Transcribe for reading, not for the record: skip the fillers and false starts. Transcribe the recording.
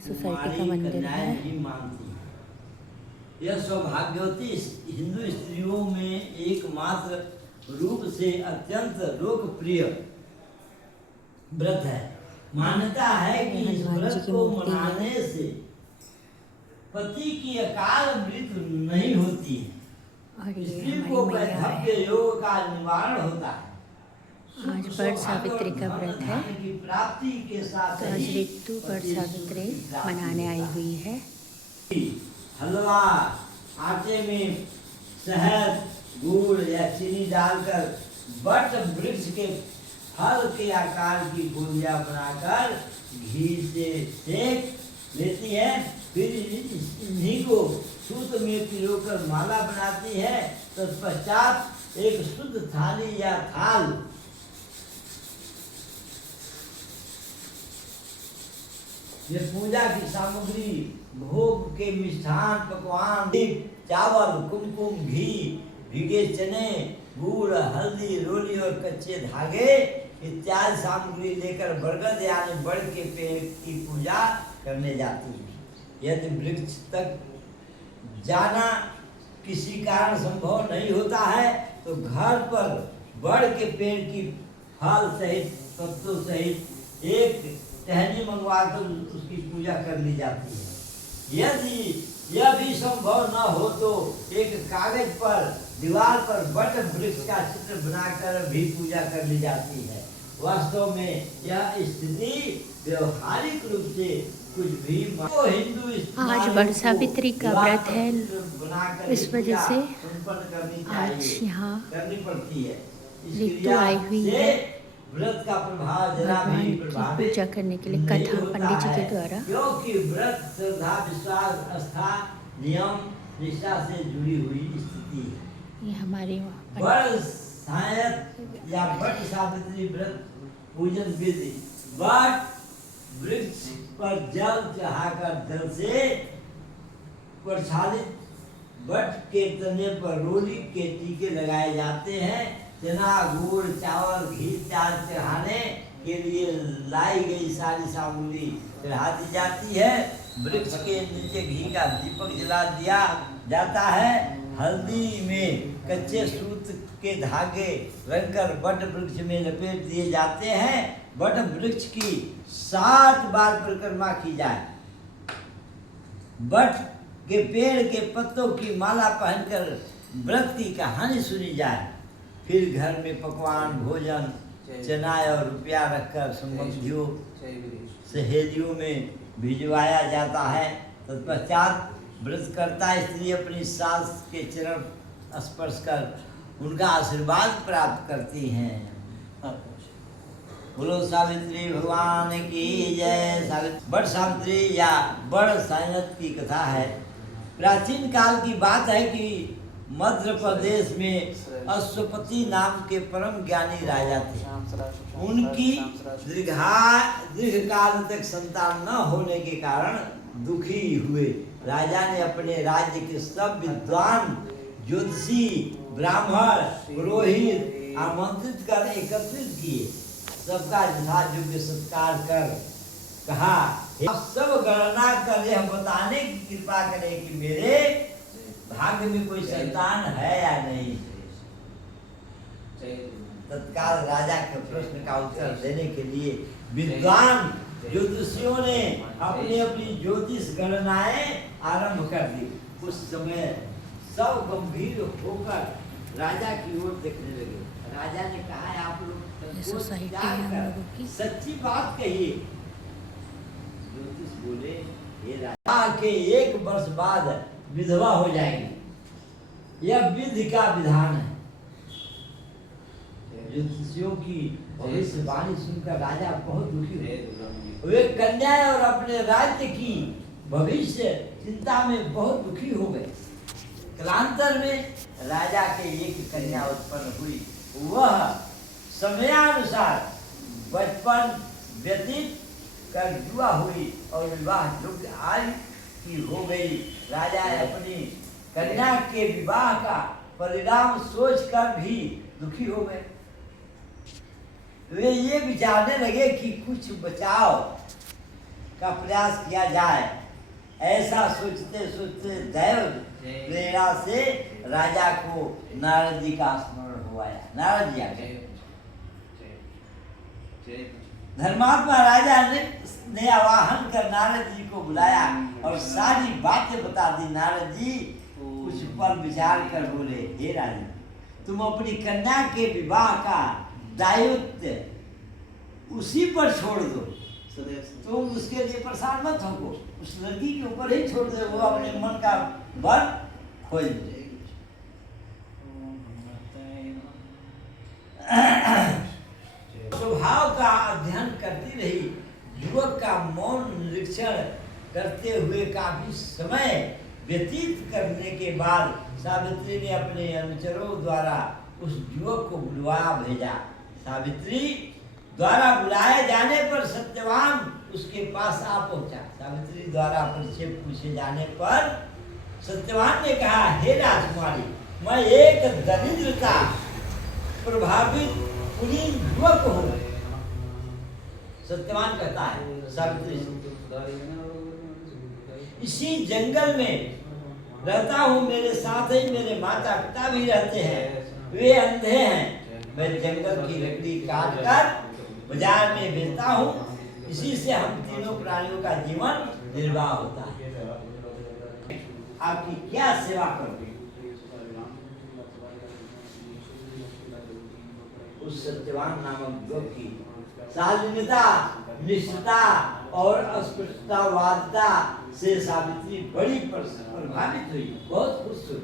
Society का मंदिर है। नहीं मानती है। यह सौभाग्यवती हिंदू स्त्रियों में एकमात्र रूप से अत्यंत लोकप्रिय व्रत है। मान्यता है कि इस व्रत को मनाने से पति की अकाल मृत्यु नहीं होती है, और ये स्त्री हमारी को मैया वैधव्य है। योग का निवारण होता है। आज बड़ सावित्री का व्रत है, की प्राप्ति के साथ तो आज ऋतु बड़ सावित्री मनाने आई हुई है। हलवा आटे में शहद गुड़ या चीनी डालकर बट वृक्ष के फल के आकार की गोलियां बनाकर घी से सेक लेती है, फिर इन्हीं को सूत में पिरोकर माला बनाती है। तत्पश्चात एक शुद्ध थाली या थाल ये पूजा की सामग्री भोग के मिष्ठान पकवान चावल कुमकुम घी भीगे चने गुड़ हल्दी रोली और कच्चे धागे इत्यादि सामग्री लेकर बरगद यानी बड़ के पेड़ की पूजा करने जाती है। यदि वृक्ष तक जाना किसी कारण संभव नहीं होता है तो घर पर बड़ के पेड़ की फल सहित पत्तों सहित एक टहनी मंगवाकर उसकी पूजा कर ली जाती है। यदि यह भी संभव न हो तो एक कागज पर दीवार पर बट वृक्ष का चित्र बनाकर भी पूजा कर ली जाती है। वास्तव में यह स्थिति व्यवहारिक रूप से कुछ भी हिंदू आज बड़ सावित्री का व्रत है, इस वजह से आज यहाँ करनी पड़ती है। ऋतु आई हुई है व्रत का प्रभाव जरा भी भगवान की पूजा करने के लिए कथा पंडित जी के द्वारा। क्योंकि व्रत श्रद्धा विश्वास आस्था नियम निष्ठा से जुड़ी हुई स्थिति है। ये हमारे बड़ सायत या बट सावित्री व्रत पूजन विधि बट वृक्ष पर जल चढ़ाकर जल से प्रक्षालित बट के तने पर रोली के टीके लगाए जाते हैं। चना गुड़ चावल घी इत्यादि चढ़ाने के लिए लाई गई सारी सामग्री चढ़ा दी जाती है। वृक्ष के नीचे घी का दीपक जला दिया जाता है। हल्दी में कच्चे सूत के धागे रंगकर बट वृक्ष में लपेट दिए जाते हैं। बट वृक्ष की 7 बार परिक्रमा की जाए। बट के पेड़ के पत्तों की माला पहनकर व्रत की कहानी सुनी जाए। फिर घर में पकवान भोजन चना और रुपया रखकर संबंधियों सहेलियों में भिजवाया जाता है। तत्पश्चात व्रतकर्ता स्त्री अपनी सास के चरण स्पर्श कर उनका आशीर्वाद प्राप्त करती हैं। बोलो सावित्री भगवान की जय। बड़ सावित्री या बड़ सायनत की कथा है। प्राचीन काल की बात है कि मध्य प्रदेश में अश्वपति नाम के परम ज्ञानी राजा थे। उनकी दीर्घकाल तक संतान न होने के कारण दुखी हुए। राजा ने अपने राज्य के सब विद्वान ज्योतिषी ब्राह्मण पुरोहित आमंत्रित कर एकत्रित किए। सबका यथायोग्य सत्कार कर कहा, आप सब गणना कर यह बताने की कृपा करें कि मेरे भाग्य में कोई संतान है या नहीं। तत्काल राजा के प्रश्न का उत्तर देने के लिए विद्वान ज्योतिषियों ने अपनी अपनी ज्योतिष गणनाएं आरंभ कर दी। उस समय सब गंभीर होकर राजा की ओर देखने लगे। राजा ने कहा, आप लोग सच्ची बात कहिए। ज्योतिष बोले, ये राजा के 1 वर्ष बाद विधवा हो जाएगी। यह विधि का विधान है। ज्योतिषियों की भविष्यवाणी सुनकर राजा बहुत दुखी हुए। वे कन्या और अपने राज्य की भविष्य चिंता में बहुत दुखी हो गए। कालांतर में राजा के एक कन्या उत्पन्न हुई। वह समयानुसार बचपन व्यतीत कर युवा हुई और विवाह योग्य आयु की हो गई। राजा अपनी कन्या के विवाह का परिणाम सोचकर भी दुखी हो गए। वे ये विचारने लगे कि कुछ बचाव का प्रयास किया जाए। ऐसा सोचते सोचते दैव प्रेरणा से राजा को नारद जी का स्मरण हुआ। नारद जी आ गए। धर्मात्मा राजा ने आवाहन कर नारद जी को बुलाया और सारी बातें बता दी। नारद जी कुछ पर विचार कर बोले, हे राजा, तुम अपनी कन्या के विवाह का दायित्व उसी पर छोड़ दो। तुम उसके लिए परेशान मत हो, उस लड़की के ऊपर ही छोड़ दो, वो अपने मन का वर खोज ले। स्वभाव का अध्ययन करती रही। युवक का मौन निरीक्षण करते हुए काफी समय व्यतीत करने के बाद सावित्री ने अपने अनुचरों द्वारा उस युवक को बुलवा भेजा। सावित्री द्वारा बुलाए जाने पर सत्यवान उसके पास आ पहुंचा। सावित्री द्वारा परिचय पूछे जाने पर सत्यवान ने कहा, हे राजकुमारी, मैं एक दरिद्रता प्रभावित कुलीन युवक हूँ। सत्यवान कहता है सावित्री से, इसी जंगल में रहता हूँ, मेरे साथ ही मेरे माता पिता भी रहते हैं, वे अंधे हैं। मैं जंगल की लकड़ी काट कर बाजार में बेचता हूँ, इसी से हम तीनों प्राणियों का जीवन निर्वाह होता है। आपकी क्या सेवा करूं? उस सत्यवान नामक युवक की शालीनता, निष्ठता और अस्पृश्यतावादिता से सावित्री बड़ी प्रभावित हुई, बहुत खुश हुई।